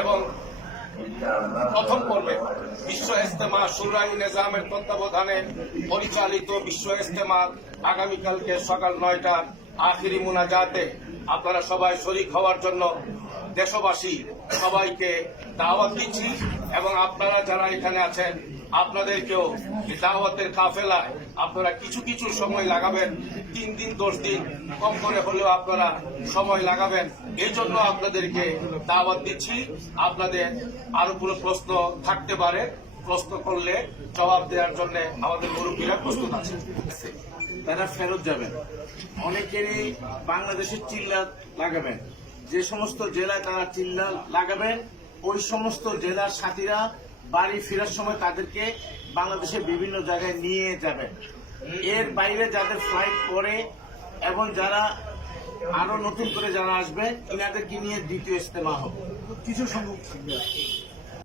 এবং প্রথম পর্বে বিশ্ব ইস্তেমা সুরাই নিজামের তত্ত্বাবধানে পরিচালিত বিশ্ব ইস্তেমা আগামীকালকে সকাল নয়টা আখিরি মুনাজাতে। আপনারা সবাই শরিক হওয়ার জন্য দেশবাসী সবাইকে দাওয়াত দিচ্ছি এবং আপনারা যারা এখানে আছেন আপনাদেরকেও দাওয়াতের কাফেলায় আপনারা কিছু কিছু সময় লাগাবেন, তিন দিন, দশ দিন, কম করে হলেও আপনারা সময় লাগাবেন। এই জন্য আপনাদেরকে দাওয়াত দিচ্ছি। আপনাদের আরও কোনো প্রশ্ন থাকতে পারে, প্রশ্ন করলে জবাব দেওয়ার জন্য আমাদের মুরব্বীরা প্রস্তুত আছে। তারা ফেরত যাবেন। অনেকেরই বাংলাদেশের চিল্লা লাগাবেন। যে সমস্ত জেলায় তারা চিল্লা লাগাবেন, ওই সমস্ত জেলার সাথীরা বাড়ি ফেরার সময় তাদেরকে বাংলাদেশের বিভিন্ন জায়গায় নিয়ে যাবেন। এর বাইরে যাদের ফ্লাইট করে এবং যারা আরও নতুন করে যারা আসবে, ইনাদেরকে নিয়ে দ্বিতীয় ইস্তেমা হবে। কিছু সংখ্যক